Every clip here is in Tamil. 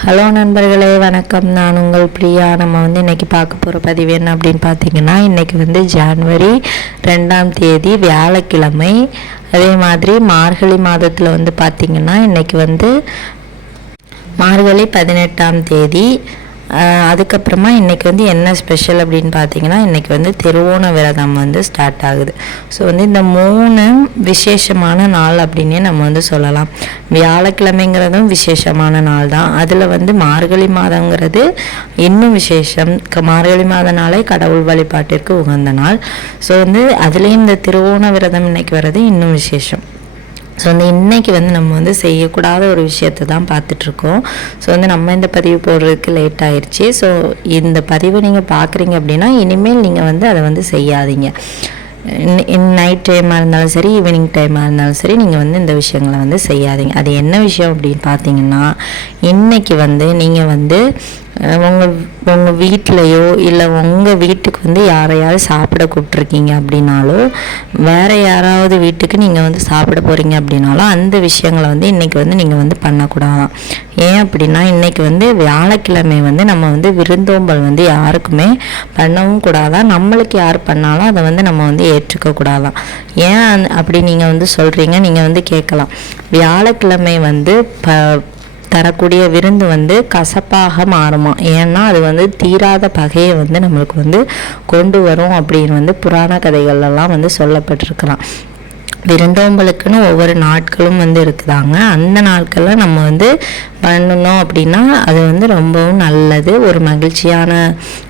ஹலோ நண்பர்களே, வணக்கம். நான் உங்கள் பிரியா. நம்ம இன்றைக்கி பார்க்க போகிற பதிவு என்ன அப்படின்னு பார்த்தீங்கன்னா, இன்றைக்கி ஜனவரி 2ஆம் தேதி வியாழக்கிழமை. அதே மாதிரி மார்கழி மாதத்தில் பார்த்திங்கன்னா இன்றைக்கி மார்கழி 18ஆம் தேதி. அதுக்கப்புறமா இன்றைக்கி என்ன ஸ்பெஷல் அப்படின்னு பார்த்தீங்கன்னா, இன்றைக்கி திருவோண விரதம் ஸ்டார்ட் ஆகுது. ஸோ இந்த 3 விசேஷமான நாள் அப்படின்னே நம்ம சொல்லலாம். வியாழக்கிழமைங்கிறதும் விசேஷமான நாள் தான். அதில் மார்கழி மாதங்கிறது இன்னும் விசேஷம். மார்கழி மாத நாளே கடவுள் வழிபாட்டிற்கு உகந்த நாள். ஸோ அதுலேயும் இந்த திருவோண விரதம் இன்றைக்கி வர்றது இன்னும் விசேஷம். ஸோ இன்றைக்கி நம்ம செய்யக்கூடாத ஒரு விஷயத்தை தான் பார்த்துட்ருக்கோம். ஸோ நம்ம இந்த பதிவு போடுறதுக்கு லேட் ஆயிடுச்சு. ஸோ இந்த பதிவை நீங்கள் பார்க்குறீங்க அப்படின்னா இனிமேல் நீங்கள் அதை செய்யாதீங்க. நைட் டைமாக இருந்தாலும் சரி, ஈவினிங் டைமாக இருந்தாலும் சரி, நீங்கள் இந்த விஷயங்களை செய்யாதீங்க. அது என்ன விஷயம் அப்படின்னு பார்த்தீங்கன்னா, இன்றைக்கி நீங்கள் உங்கள் வீட்டிலையோ இல்லை உங்கள் வீட்டுக்கு யாரையாவது சாப்பிட கூப்பிட்ருக்கீங்க அப்படின்னாலோ, வேறு யாராவது வீட்டுக்கு நீங்கள் சாப்பிட போகிறீங்க அப்படின்னாலும் அந்த விஷயங்களை இன்றைக்கி நீங்கள் பண்ணக்கூடாதான். ஏன் அப்படின்னா, இன்றைக்கி வியாழக்கிழமை நம்ம விருந்தோம்பல் யாருக்குமே பண்ணவும் கூடாதான். நம்மளுக்கு யார் பண்ணாலும் அதை நம்ம ஏற்றுக்கக்கூடாதான். ஏன் அப்படி நீங்கள் சொல்கிறீங்க, நீங்கள் கேட்கலாம். வியாழக்கிழமை தரக்கூடிய விருந்து கசப்பாக மாறுமா. ஏன்னா அது தீராத பகையை நம்மளுக்கு கொண்டு வரும் அப்படின்னு புராண கதைகள்லாம் சொல்லப்பட்டிருக்கலாம். விருந்தோம்பலுக்குன்னு ஒவ்வொரு நாட்களும் இருக்குதாங்க. அந்த நாட்களில் நம்ம பண்ணணும் அப்படின்னா அது ரொம்பவும் நல்லது. ஒரு மகிழ்ச்சியான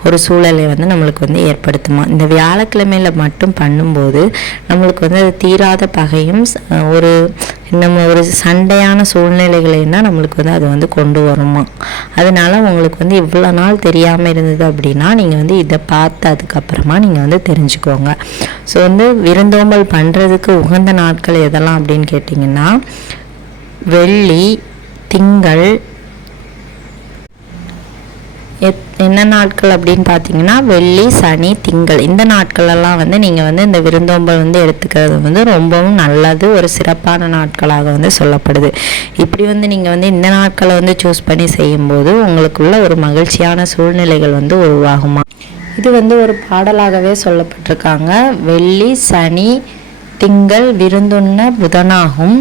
ஒரு சூழலை நம்மளுக்கு ஏற்படுத்துமா. இந்த வியாழக்கிழமையில் மட்டும் பண்ணும்போது நம்மளுக்கு அது தீராத பகையும் நம்ம ஒரு சண்டையான சூழ்நிலைகளைன்னா நம்மளுக்கு அது கொண்டு வருமா. அதனால உங்களுக்கு இவ்வளோ நாள் தெரியாமல் இருந்தது அப்படின்னா நீங்கள் இதை பார்த்து அதுக்கப்புறமா நீங்கள் தெரிஞ்சுக்கோங்க. ஸோ விருந்தோம்பல் பண்ணுறதுக்கு உகந்த நாட்கள் எதெல்லாம் அப்படின்னு கேட்டிங்கன்னா, வெள்ளி, திங்கள். என்ன நாட்கள் அப்படின்னு பார்த்தீங்கன்னா, வெள்ளி, சனி, திங்கள். இந்த நாட்களெல்லாம் நீங்கள் இந்த விருந்தோம்பல் எடுத்துக்கிறது ரொம்பவும் நல்லது. ஒரு சிறப்பான நாட்களாக சொல்லப்படுது. இப்படி நீங்கள் இந்த நாட்களை சூஸ் பண்ணி செய்யும்போது உங்களுக்குள்ள ஒரு மகிழ்ச்சியான சூழ்நிலைகள் உருவாகுமா. இது ஒரு பாடலாகவே சொல்லப்பட்டிருக்காங்க. வெள்ளி, சனி, திங்கள் விருந்துண்ண புதனாகும்,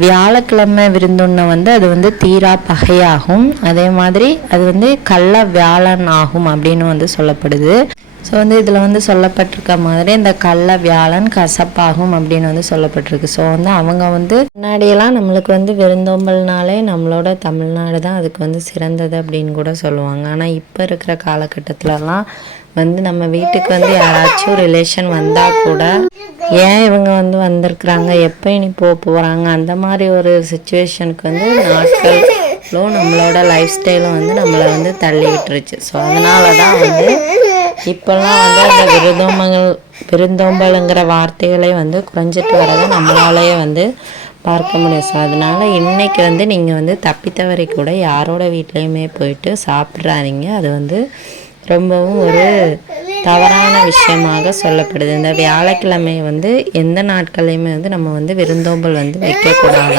வியாழக்கிழமை விருந்துண்ண அது தீரா பகையாகும். அதே மாதிரி அது கள்ள வியாழன் ஆகும் அப்படின்னு சொல்லப்படுது. ஸோ இதில் சொல்லப்பட்டிருக்க மாதிரி இந்த கள்ள வியாழன் கசப்பாகும் அப்படின்னு சொல்லப்பட்டிருக்கு. ஸோ அவங்க முன்னாடியெல்லாம் நம்மளுக்கு விருந்தோம்பல்னாலே நம்மளோட தமிழ்நாடு தான் அதுக்கு சிறந்தது அப்படின்னு கூட சொல்லுவாங்க. ஆனால் இப்போ இருக்கிற காலகட்டத்திலலாம் நம்ம வீட்டுக்கு யாராச்சும் ரிலேஷன் வந்தால் கூட ஏன் இவங்க வந்திருக்குறாங்க, எப்போ இனி போகிறாங்க, அந்த மாதிரி ஒரு சுச்சுவேஷனுக்கு நாட்களும் நம்மளோட லைஃப் ஸ்டைலும் நம்மளை தள்ளி விட்டுருச்சு. ஸோ அதனால தான் இப்போல்லாம் அந்த விருந்தோம்பலுங்கிற வார்த்தைகளே குறைஞ்சிட்டு வரதை நம்மளாலேயே பார்க்க முடியும். ஸோ அதனால் இன்றைக்கி நீங்கள் தப்பித்தவரை கூட யாரோட வீட்லேயுமே போயிட்டு சாப்பிட்றாதீங்க. அது ரொம்பவும் ஒரு தவறான விஷயமாக சொல்லப்படுது. இந்த வியாழக்கிழமை எந்த நாட்களையுமே நம்ம விருந்தோம்பல் வைக்கக்கூடாது.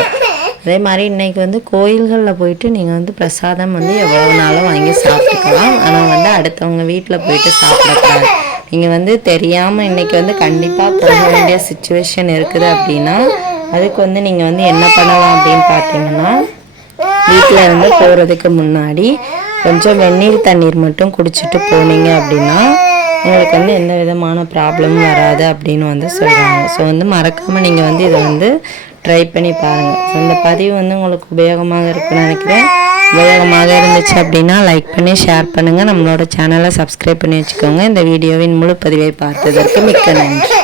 அதே மாதிரி இன்றைக்கி கோயில்களில் போயிட்டு நீங்கள் பிரசாதம் எவ்வளோ நாளும் வாங்கி சாப்பிட்டுக்கலாம். ஆனால் அடுத்தவங்க வீட்டில் போயிட்டு சாப்பிடக்கூடாது. நீங்கள் தெரியாமல் இன்றைக்கி கண்டிப்பாக போக வேண்டிய சுச்சுவேஷன் இருக்குது அப்படின்னா அதுக்கு நீங்கள் என்ன பண்ணலாம் அப்படின்னு பார்த்தீங்கன்னா, வீட்டில் போகிறதுக்கு முன்னாடி கொஞ்சம் வெந்நீர் தண்ணீர் மட்டும் குடிச்சிட்டு போனீங்க அப்படின்னா உங்களுக்கு எந்த விதமான ப்ராப்ளமும் வராது அப்படின்னு சொல்கிறாங்க. ஸோ மறக்காமல் நீங்கள் இதை ட்ரை பண்ணி பாருங்கள். ஸோ இந்த பதிவு உங்களுக்கு உபயோகமாக இருக்குன்னு நினைக்கிறேன். உபயோகமாக இருந்துச்சு அப்படின்னா லைக் பண்ணி ஷேர் பண்ணுங்கள். நம்மளோட சேனலை சப்ஸ்கிரைப் பண்ணி வச்சுக்கோங்க. இந்த வீடியோவின் முழு பதிவை பார்த்ததற்கு மிக்க நன்றி.